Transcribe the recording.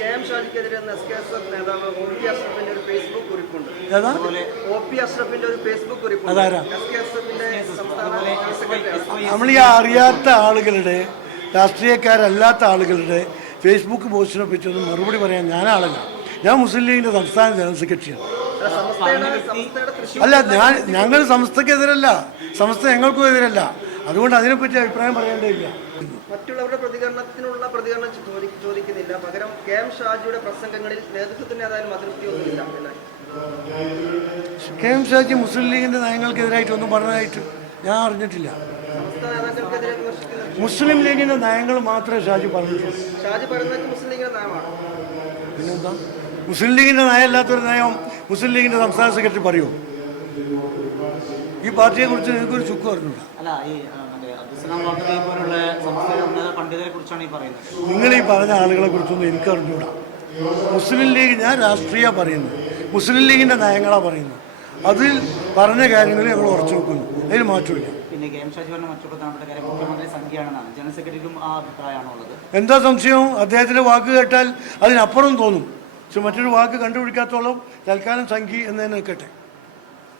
K M. ഷാജിക്കെതിരെ എസ്.കെ.എസ്.എഫ് നേതാവ് OP. അഷ്റഫിന്റെ ഒരു Facebook കുറിപ്പുണ്ട്. OP. അഷ്റഫിന്റെ ഒരു ഫേസ്ബുക്ക് കുറിപ്പുണ്ട്. എസ്.കെ.എസ്.എഫിന്റെ സംസ്ഥാന സെക്രട്ടറി. നമ്മൾ ഈ അറിയാത്ത ആളുകളുടെ, രാഷ്ട്രീയക്കാരല്ലാത്ത ആളുകളുടെ ഫേസ്ബുക്ക് പോസ്റ്റിനെ പറ്റിയൊന്നും മറുപടി പറയാൻ ഞാനാളല്ല. ഞാൻ മുസ്ലിം ലീഗിന്റെ സംസ്ഥാന ജനറൽ സെക്രട്ടറിയാണ്. അല്ല, ഞങ്ങൾ സംസ്ഥക്കെതിരല്ല, സംസ്ഥ ഞങ്ങൾക്കും എതിരല്ല. അതുകൊണ്ട് അതിനെപ്പറ്റി അഭിപ്രായം പറയേണ്ടതില്ല. മറ്റുള്ളവരുടെ പ്രതികരണം ചോദിക്കുന്നില്ല. പകരം കെ.എം. ഷാജിയുടെ പ്രസംഗങ്ങളിൽ നേതൃത്വത്തിന് ഏതായാലും അതൃപ്തിയൊന്നുമില്ല. കെ.എം. ഷാജി മുസ്ലിം ലീഗിന്റെ നയങ്ങൾക്കെതിരായിട്ടൊന്നും പറഞ്ഞതായിട്ട് ഞാൻ അറിഞ്ഞിട്ടില്ല. മുസ്ലിം ലീഗിന്റെ നയങ്ങൾ മാത്രമേ ഷാജി പറഞ്ഞിട്ടുള്ളൂ. പിന്നെന്താ, മുസ്ലിം ലീഗിന്റെ നയം അല്ലാത്തൊരു നയം മുസ്ലിം ലീഗിന്റെ സംസ്ഥാന സെക്രട്ടറി പറയുമോ? ഈ പാർട്ടിയെ കുറിച്ച് നിങ്ങൾക്കൊരു ചുക്ക് പറഞ്ഞില്ല. നിങ്ങൾ ഈ പറഞ്ഞ ആളുകളെ കുറിച്ചൊന്നും എനിക്ക് അറിഞ്ഞൂടാ. മുസ്ലിം ലീഗ്, ഞാൻ രാഷ്ട്രീയ പറയുന്നു, മുസ്ലിം ലീഗിന്റെ നയങ്ങളാണ് പറയുന്നത്. അതിൽ പറഞ്ഞ കാര്യങ്ങൾ ഞങ്ങൾ ഉറച്ചു വെക്കുന്നു, അതിന് മാറ്റമില്ല. എന്താ സംശയം? അദ്ദേഹത്തിന്റെ വാക്ക് കേട്ടാൽ അതിനപ്പുറം തോന്നും. പക്ഷെ മറ്റൊരു വാക്ക് കണ്ടുപിടിക്കാത്തോളം തൽക്കാലം സംഖ്യ എന്ന് തന്നെ നിൽക്കട്ടെ.